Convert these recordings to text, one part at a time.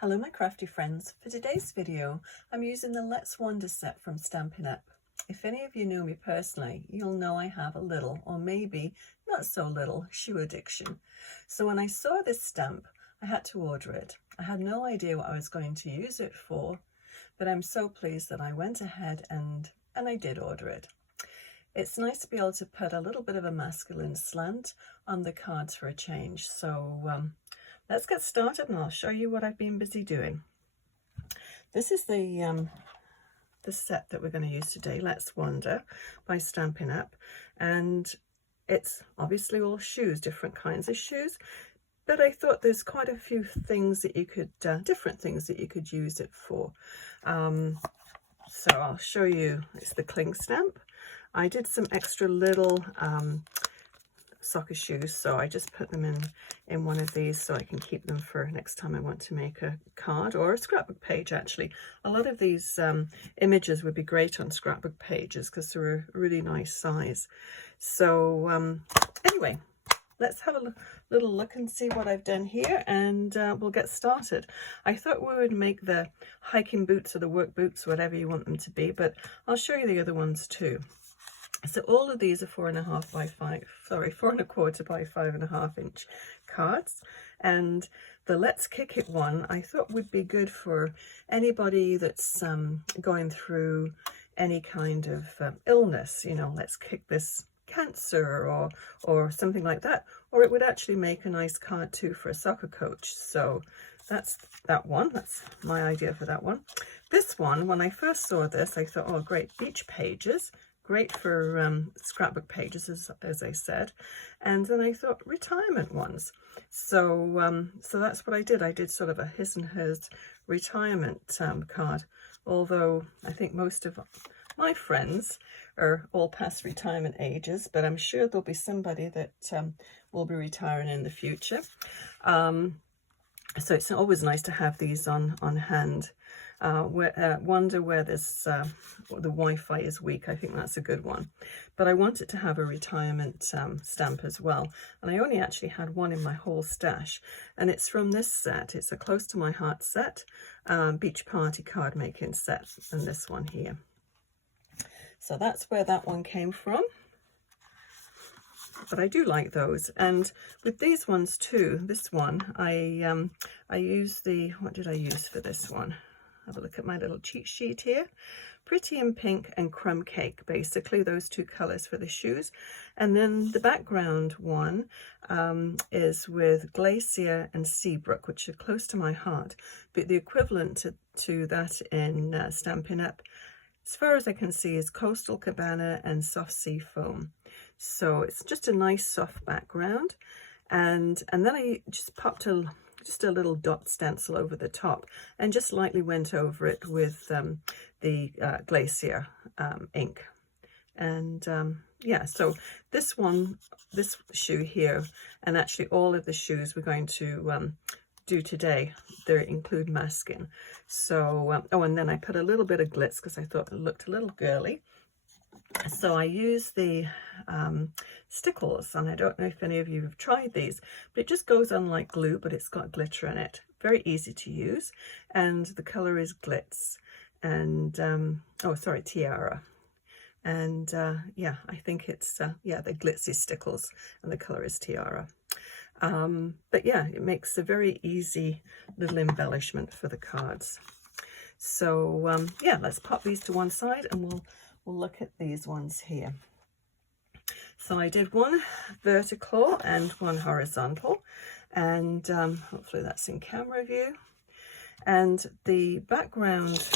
Hello my crafty friends. For today's video I'm using the Let's Wonder set from Stampin' Up. If any of you know me personally, you'll know I have a little, or maybe not so little, shoe addiction. So when I saw this stamp I had to order it. I had no idea what I was going to use it for, but I'm so pleased that I went ahead and I did order it. It's nice to be able to put a little bit of a masculine slant on the cards for a change. So let's get started and I'll show you what I've been busy doing. This is the set that we're going to use today, Let's Wonder by Stampin' Up. And it's obviously all shoes, different kinds of shoes. But I thought there's quite a few things that you could, different things that you could use it for. So I'll show you, it's the cling stamp. I did some extra little soccer shoes, so I just put them in one of these so I can keep them for next time I want to make a card or a scrapbook page. Actually, a lot of these images would be great on scrapbook pages because they're a really nice size. So anyway, let's have a little look and see what I've done here, and we'll get started. I thought we would make the hiking boots or the work boots, whatever you want them to be, but I'll show you the other ones too. So all of these are 4.25 by 5.5 inch cards, and the Let's Kick It one I thought would be good for anybody that's going through any kind of illness, you know, let's kick this cancer or something like that, or it would actually make a nice card too for a soccer coach. So that's that one. That's my idea for that one. This one, when I first saw this, I thought, oh great, beach pages. Great for scrapbook pages, as I said. And then I thought retirement ones. So so that's what I did. I did sort of a his and hers retirement card. Although I think most of my friends are all past retirement ages, but I'm sure there'll be somebody that will be retiring in the future. So it's always nice to have these on hand. Wonder where this the Wi-Fi is weak. I think that's a good one, but I wanted to have a retirement stamp as well, and I only actually had one in my whole stash, and it's from this set. It's a Close to My Heart set, beach party card making set, and this one here. So that's where that one came from. But I do like those, and with these ones too, this one I use the, what did I use for this one? Have a look at my little cheat sheet here. Pretty in Pink and Crumb Cake, basically those two colors for the shoes. And then the background one is with Glacier and Seabrook, which are close to my heart, but the equivalent to that in Stampin' Up, as far as I can see, is Coastal Cabana and Soft Sea Foam. So it's just a nice soft background, and then I just popped just a little dot stencil over the top and just lightly went over it with the Glacier ink. And yeah, so this shoe here, and actually all of the shoes we're going to do today, they include masking. So oh, and then I put a little bit of glitz because I thought it looked a little girly. So I use the stickles, and I don't know if any of you have tried these, but it just goes on like glue, but it's got glitter in it. Very easy to use, and the color is Glitz, and oh sorry, Tiara. And yeah, I think it's yeah, the glitzy stickles, and the color is Tiara. But yeah, it makes a very easy little embellishment for the cards. So yeah, let's pop these to one side and we'll look at these ones here. So I did one vertical and one horizontal, and hopefully that's in camera view. And the background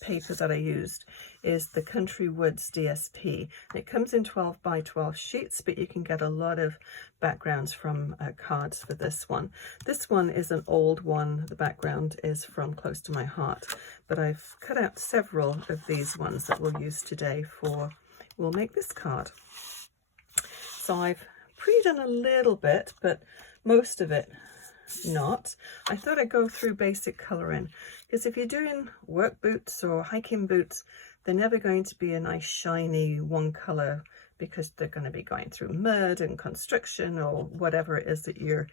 paper that I used is the Country Woods DSP. It comes in 12 by 12 sheets, but you can get a lot of backgrounds from cards for this one. This one is an old one. The background is from Close to My Heart, but I've cut out several of these ones that we'll use today for, we'll make this card. So I've pre-done a little bit, but most of it not. I thought I'd go through basic colouring, because if you're doing work boots or hiking boots, they're never going to be a nice shiny one colour because they're going to be going through mud and construction or whatever it is that you're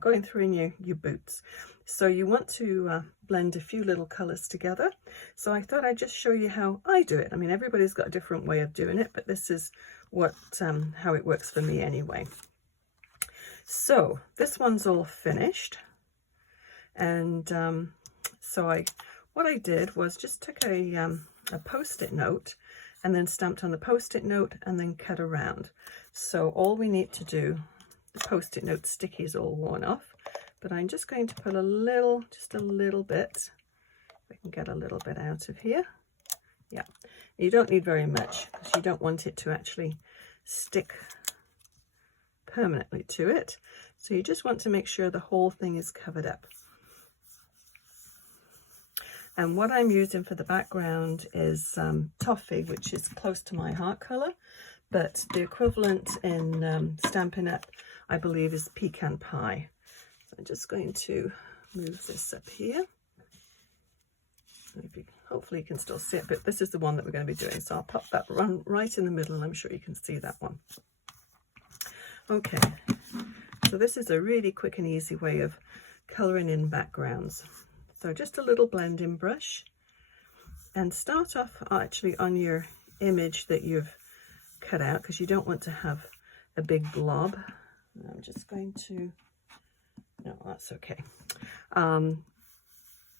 going through in your boots. So you want to blend a few little colors together. So I thought I'd just show you how I do it. I mean, everybody's got a different way of doing it, but this is what how it works for me anyway. So this one's all finished, and so what I did was just took a post-it note and then stamped on the post-it note and then cut around. So all we need to do, the post-it note sticky is all worn off, but I'm just going to put just a little bit, we can get a little bit out of here. Yeah, you don't need very much because you don't want it to actually stick permanently to it. So you just want to make sure the whole thing is covered up. And what I'm using for the background is toffee, which is close to my heart color, but the equivalent in Stampin' Up, I believe, is Pecan Pie. So I'm just going to move this up here. Maybe, hopefully you can still see it, but this is the one that we're going to be doing. So I'll pop that right in the middle, and I'm sure you can see that one. Okay, so this is a really quick and easy way of coloring in backgrounds. So just a little blending brush, and start off actually on your image that you've cut out, because you don't want to have a big blob. I'm just going to, no, that's okay.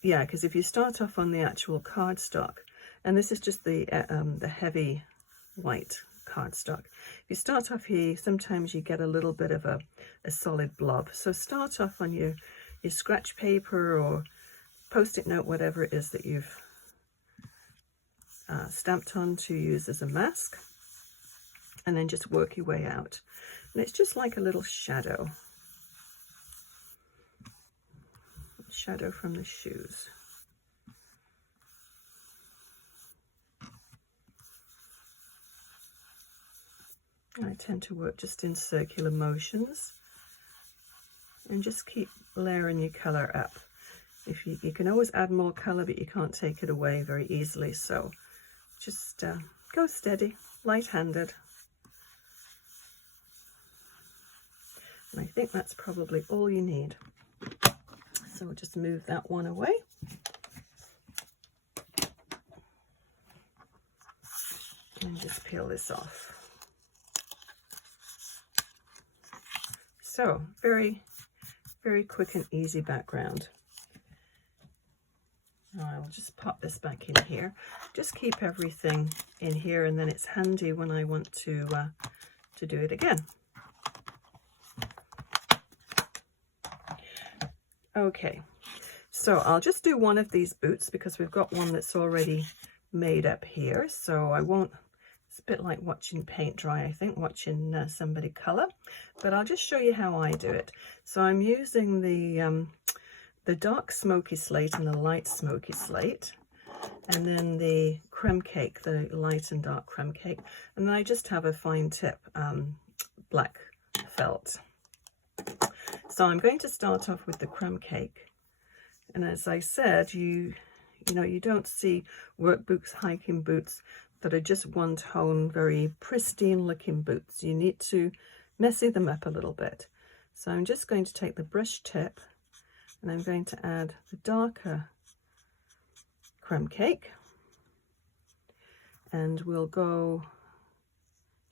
Yeah, because if you start off on the actual cardstock, and this is just the heavy white cardstock, if you start off here, sometimes you get a little bit of a solid blob. So start off on your scratch paper or post-it note, whatever it is that you've stamped on to use as a mask, and then just work your way out. And it's just like a little shadow from the shoes. I tend to work just in circular motions and just keep layering your color up. If you can always add more color, but you can't take it away very easily. So just go steady, light-handed. And I think that's probably all you need. So we'll just move that one away. And just peel this off. So very, very quick and easy background. I'll just pop this back in here. Just keep everything in here, and then it's handy when I want to do it again. Okay, so I'll just do one of these boots because we've got one that's already made up here. So I won't, it's a bit like watching paint dry, I think, watching somebody color, but I'll just show you how I do it. So I'm using the dark Smoky Slate and the light Smoky Slate, and then the Crumb Cake, the light and dark Crumb Cake, and then I just have a fine tip black felt. So I'm going to start off with the Crumb Cake, and as I said, you know, you don't see work boots, hiking boots that are just one tone, very pristine looking boots. You need to messy them up a little bit. So I'm just going to take the brush tip, and I'm going to add the darker Crumb Cake, and we'll go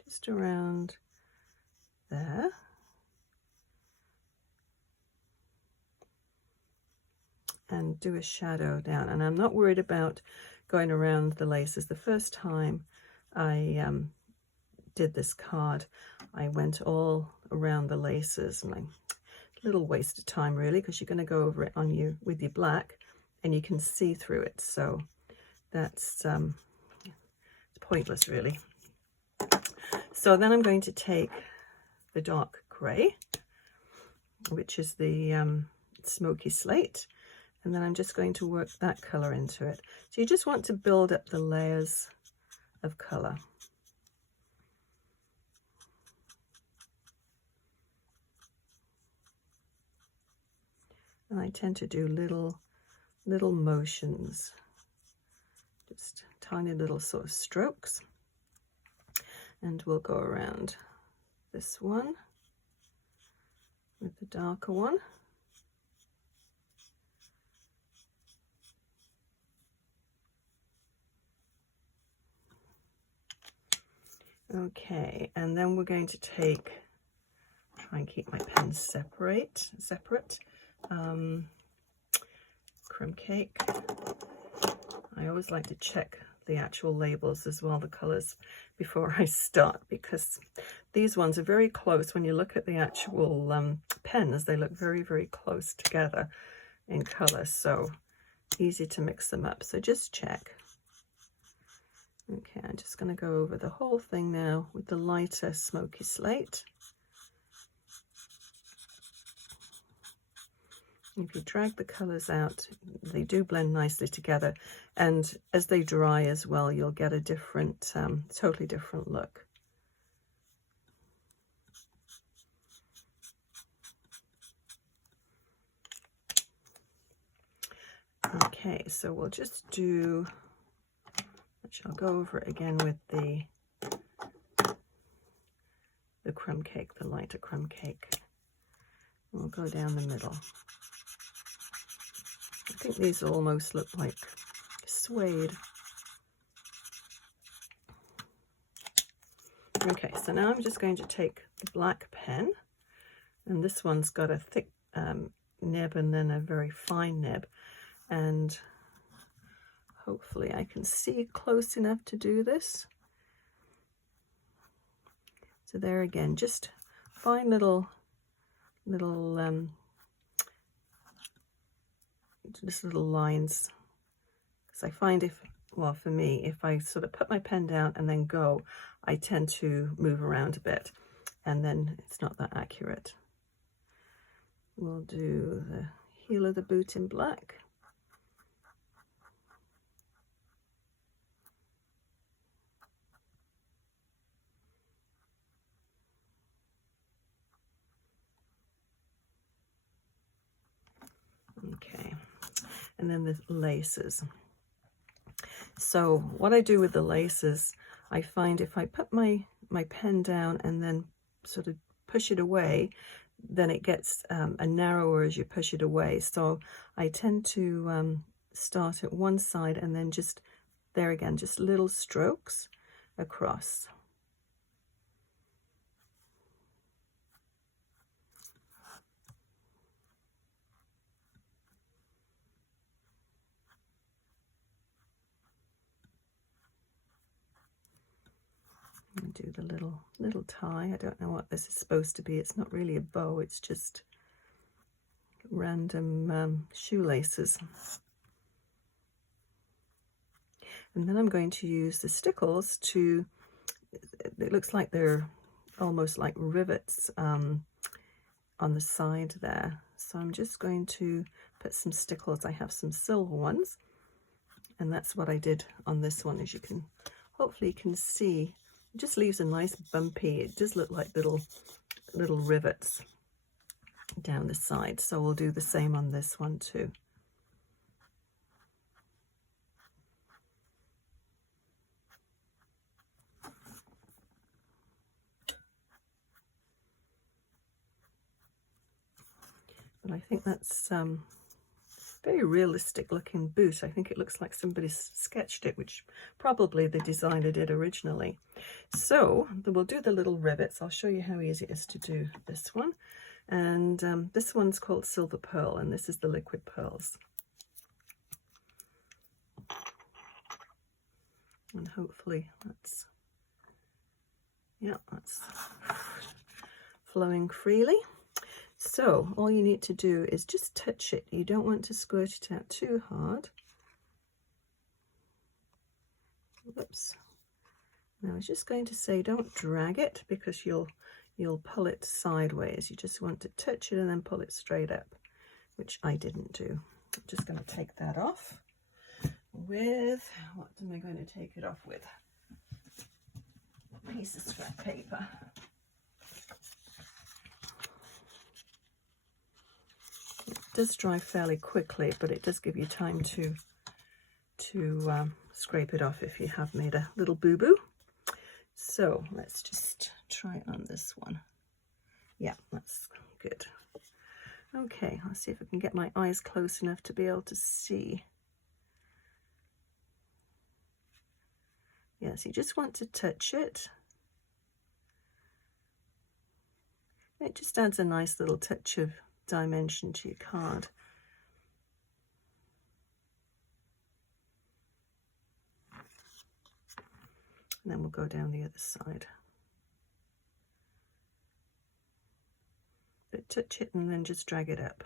just around there. And do a shadow down. And I'm not worried about going around the laces. The first time I did this card, I went all around the laces, and a little waste of time really, because you're going to go over it on you with your black and you can see through it. So that's it's pointless really. So then I'm going to take the dark gray, which is the Smoky Slate, and then I'm just going to work that color into it. So you just want to build up the layers of color. And I tend to do little motions, just tiny little sort of strokes. And we'll go around this one with the darker one. Okay, and then we're going to try and keep my pens separate. Crumb Cake. I always like to check the actual labels as well, the colors, before I start, because these ones are very close. When you look at the actual pens, they look very, very close together in color, so easy to mix them up. So just check. Okay, I'm just going to go over the whole thing now with the lighter Smoky Slate. If you drag the colours out, they do blend nicely together, and as they dry as well, you'll get a different, totally different look. Okay, so we'll just do, which I'll go over it again with the Crumb Cake, the lighter Crumb Cake. We'll go down the middle. I think these almost look like suede. Okay, so now I'm just going to take the black pen, and this one's got a thick nib and then a very fine nib, and hopefully I can see close enough to do this. So there again, just fine little just little lines, because I find well, for me, if I sort of put my pen down and then go, I tend to move around a bit, and then it's not that accurate. We'll do the heel of the boot in black. Okay, and then the laces. So what I do with the laces, I find if I put my pen down and then sort of push it away, then it gets narrower as you push it away. So I tend to start at one side and then just, there again, just little strokes across. And do the little tie. I don't know what this is supposed to be. It's not really a bow, it's just random shoelaces. And then I'm going to use the stickles to, it looks like they're almost like rivets on the side there. So I'm just going to put some stickles. I have some silver ones, and that's what I did on this one. As you can, hopefully you can see, it just leaves a nice bumpy, it does look like little rivets down the side. So we'll do the same on this one too. But I think that's very realistic looking boot. I think it looks like somebody sketched it, which probably the designer did originally. So we'll do the little rivets. I'll show you how easy it is to do this one. And this one's called Silver Pearl, and this is the liquid pearls. And hopefully that's flowing freely. So all you need to do is just touch it. You don't want to squirt it out too hard. Whoops. Now I was just going to say, don't drag it, because you'll pull it sideways. You just want to touch it and then pull it straight up, which I didn't do. I'm just going to take that off with, what am I going to take it off with? A piece of scrap paper. It does dry fairly quickly, but it does give you time to scrape it off if you have made a little boo-boo. So let's just try it on this one. Yeah, that's good. Okay, let's see if I can get my eyes close enough to be able to see. Yes, you just want to touch it. It just adds a nice little touch of dimension to your card. And then we'll go down the other side. But touch it and then just drag it up.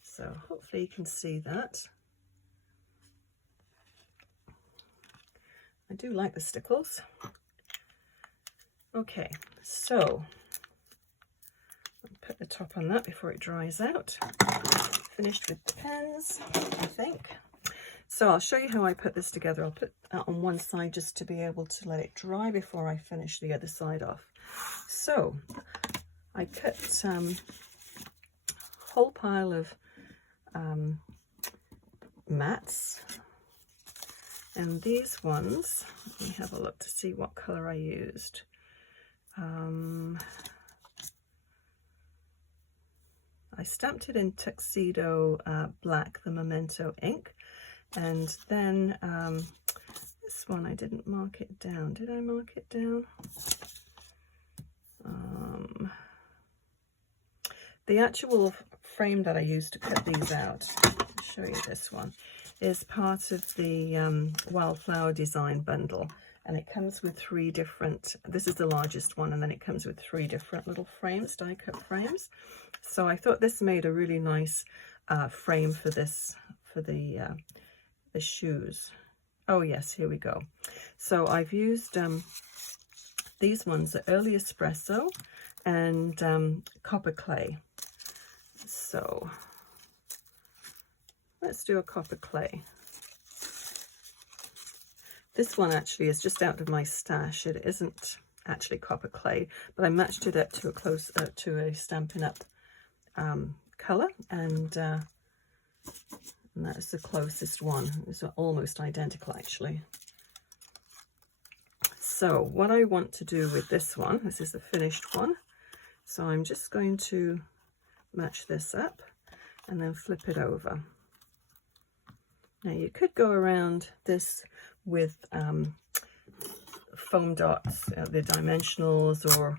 So hopefully you can see that. I do like the stickles. Okay, so I'll put the top on that before it dries out. Finished with the pens, I think. So I'll show you how I put this together. I'll put that on one side just to be able to let it dry before I finish the other side off. So I cut a whole pile of mats, and these ones, let me have a look to see what color I used. I stamped it in Tuxedo black, the Memento ink, and then this one I didn't mark it down. Did I mark it down? The actual frame that I used to cut these out, I'll show you this one, is part of the Wildflower Design bundle, and it comes with 3 different, this is the largest one, and then it comes with 3 different little frames, die cut frames. So I thought this made a really nice frame for this, for the shoes. Oh yes, here we go. So I've used these ones, the early Espresso and copper clay. So let's do a copper clay. This one actually is just out of my stash. It isn't actually copper clay, but I matched it up to a close to a Stampin' Up color, and that's the closest one. It's almost identical actually. So what I want to do with this one, this is the finished one, so I'm just going to match this up and then flip it over. Now you could go around this with foam dots, the dimensionals, or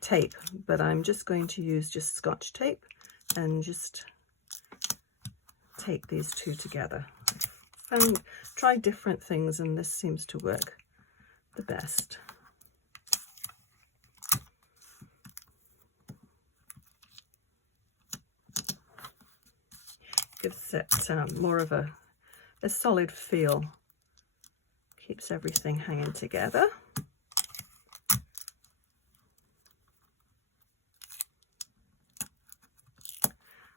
tape, but I'm just going to use just Scotch tape and just tape these two together. Tried different things and this seems to work the best. Gives it more of a solid feel. Keeps everything hanging together.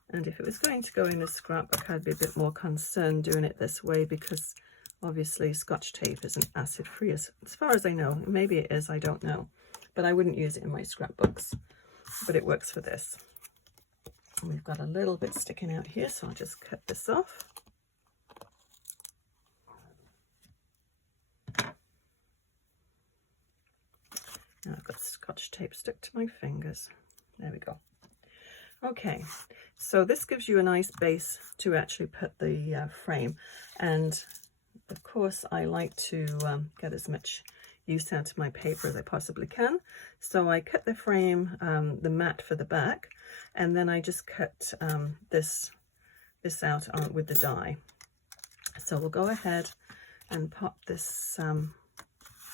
And if it was going to go in a scrapbook, I'd be a bit more concerned doing it this way, because obviously Scotch tape isn't acid free as far as I know. Maybe it is, I don't know. But I wouldn't use it in my scrapbooks. But it works for this. And we've got a little bit sticking out here, so I'll just cut this off. Now I've got Scotch tape stuck to my fingers. There we go. Okay, so this gives you a nice base to actually put the frame, and of course I like to get as much use out of my paper as I possibly can. So I cut the frame, the mat for the back, and then I just cut this out with the die. So we'll go ahead and pop this,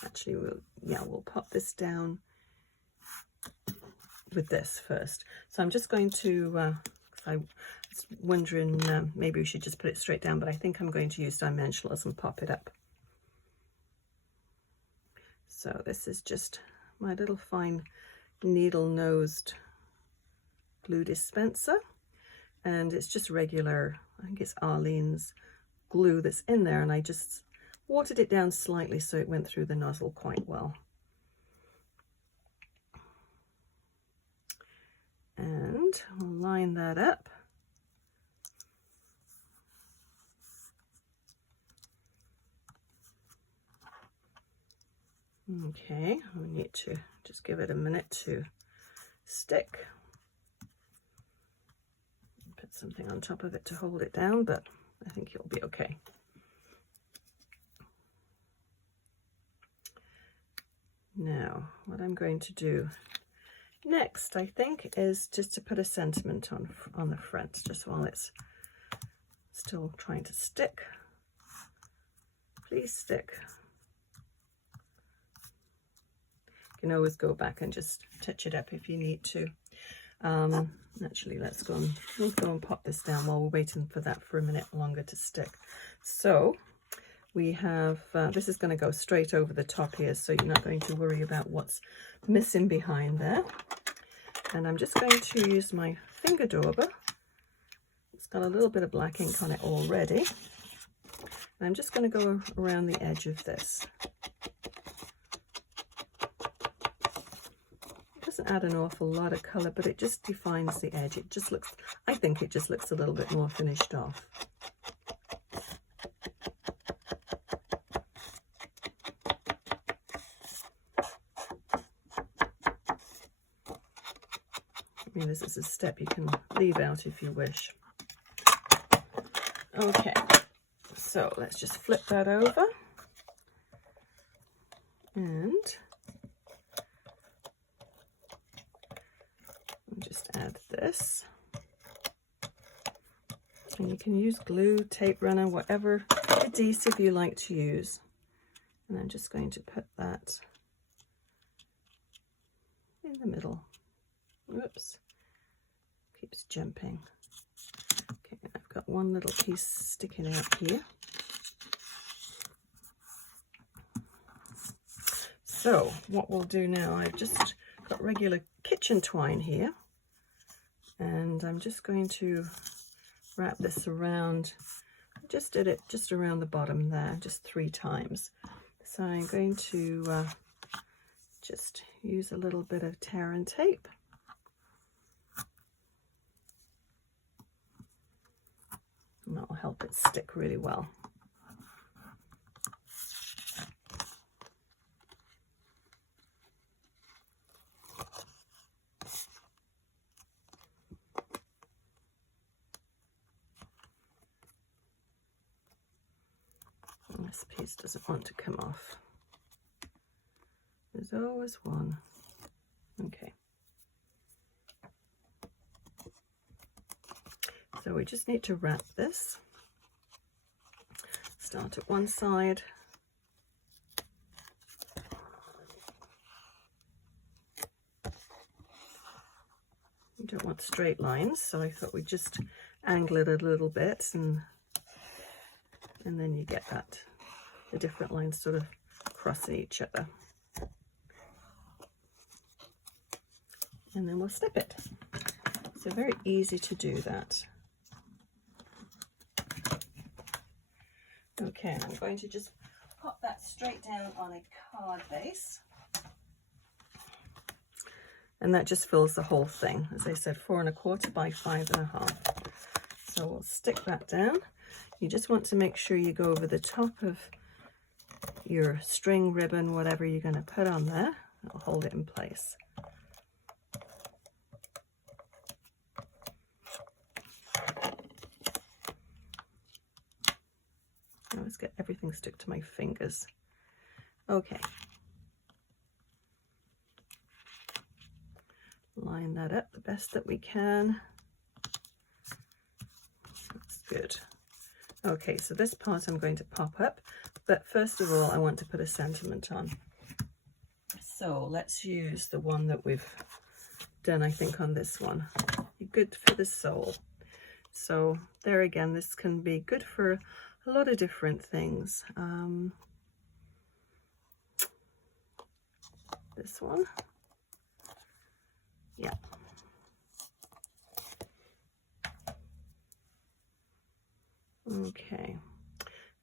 actually we'll pop this down with this first. So I'm just going to, I was wondering maybe we should just put it straight down, but I think I'm going to use dimensionals and pop it up. So this is just my little fine needle-nosed glue dispenser, and it's just regular, I think it's Arlene's glue that's in there, and I just watered it down slightly so it went through the nozzle quite well. And we'll line that up. Okay, we need to just give it a minute to stick. Put something on top of it to hold it down, but I think you'll be okay. Now, what I'm going to do next, I think, is just to put a sentiment on the front, just while it's still trying to stick. Please stick. You can always go back and just touch it up if you need to. Actually, let's go and pop this down while we're waiting for that for a minute longer to stick. So we have, this is going to go straight over the top here, so you're not going to worry about what's missing behind there. And I'm just going to use my finger dauber. It's got a little bit of black ink on it already. And I'm just going to go around the edge of this. It doesn't add an awful lot of colour, but it just defines the edge. It just looks, I think it just looks a little bit more finished off. I mean, this is a step you can leave out if you wish. Okay, so let's just flip that over and just add this. And you can use glue, tape runner, whatever adhesive you like to use. And I'm just going to put that in the middle. Whoops, keeps jumping. Okay, I've got one little piece sticking out here. So what we'll do now, I've just got regular kitchen twine here, and I'm just going to wrap this around. I just did it just around the bottom there, just 3 times. So I'm going to just use a little bit of tear and tape. And that will help it stick really well. And this piece doesn't want to come off. There's always one. Okay. So we just need to wrap this. Start at one side. You don't want straight lines, so I thought we'd just angle it a little bit, and then you get that, the different lines sort of crossing each other. And then we'll snip it. So very easy to do that. Okay, I'm going to just pop that straight down on a card base. And that just fills the whole thing. As I said, 4 1/4 by 5 1/2. So we'll stick that down. You just want to make sure you go over the top of your string, ribbon, whatever you're going to put on there. It'll hold it in place. I always get everything stuck to my fingers. Okay. Line that up the best that we can. That's good. Okay, so this part I'm going to pop up, but first of all I want to put a sentiment on. So let's use the one that we've done, I think, on this one. Good for the soul. So there again, this can be good for a lot of different things. This one, yeah. Okay,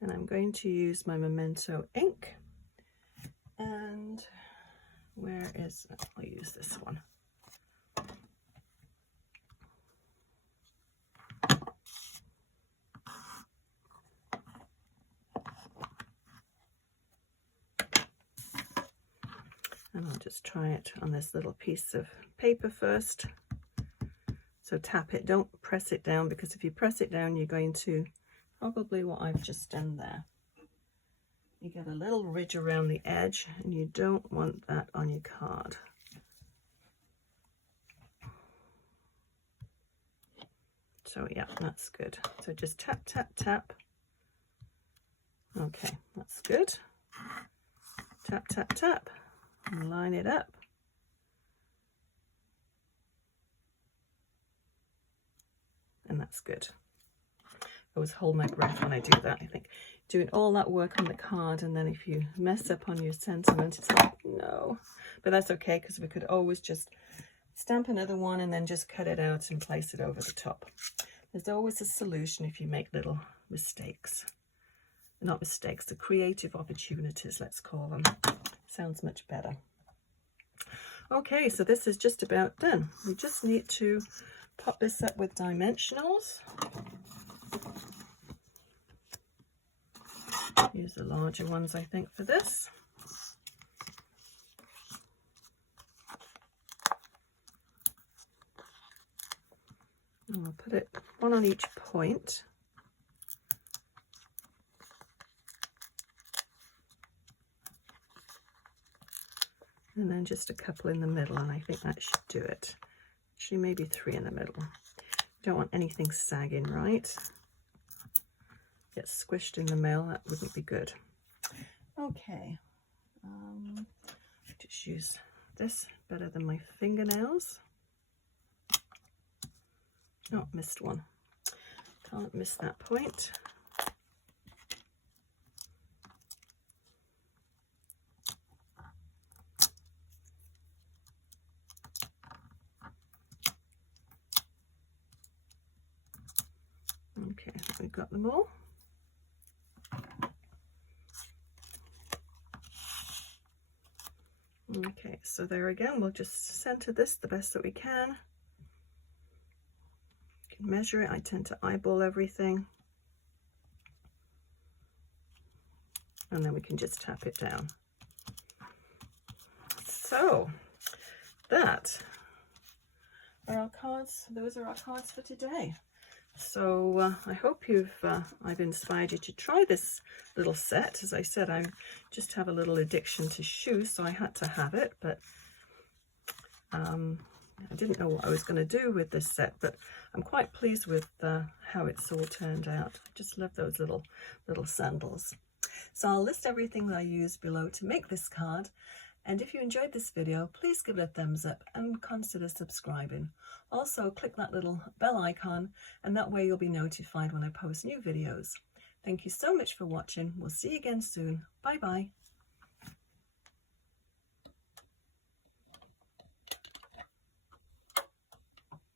and I'm going to use my Memento ink, and where is, I'll use this one. Just try it on this little piece of paper first. So tap it, don't press it down, because if you press it down, you're going to probably what I've just done there. You get a little ridge around the edge, and you don't want that on your card. So yeah, that's good. So just tap, tap, tap. Okay, that's good. Tap, tap, tap, and line it up. And that's good. I always hold my breath when I do that. I think doing all that work on the card, and then if you mess up on your sentiment, it's like, no. But that's okay, because we could always just stamp another one and then just cut it out and place it over the top. There's always a solution if you make little mistakes. Not mistakes, the creative opportunities, let's call them. Sounds much better. Okay, so this is just about done. We just need to pop this up with dimensionals. Use the larger ones, I think, for this. And I'll put it one on each point. And then just a couple in the middle, and I think that should do it. Actually, maybe 3 in the middle. Don't want anything sagging, right? Get squished in the mail, that wouldn't be good. Okay, just use this better than my fingernails. Oh, missed one. Can't miss that point. Okay, we've got them all. Okay, so there again, we'll just center this the best that we can. You can measure it. I tend to eyeball everything. And then we can just tap it down. So that are our cards. Those are our cards for today. So I hope I've inspired you to try this little set. As I said, I just have a little addiction to shoes, so I had to have it, but I didn't know what I was going to do with this set, but I'm quite pleased with how it's all turned out. I just love those little sandals. So I'll list everything that I used below to make this card. And if you enjoyed this video, please give it a thumbs up and consider subscribing. Also, click that little bell icon, and that way you'll be notified when I post new videos. Thank you so much for watching. We'll see you again soon. Bye bye.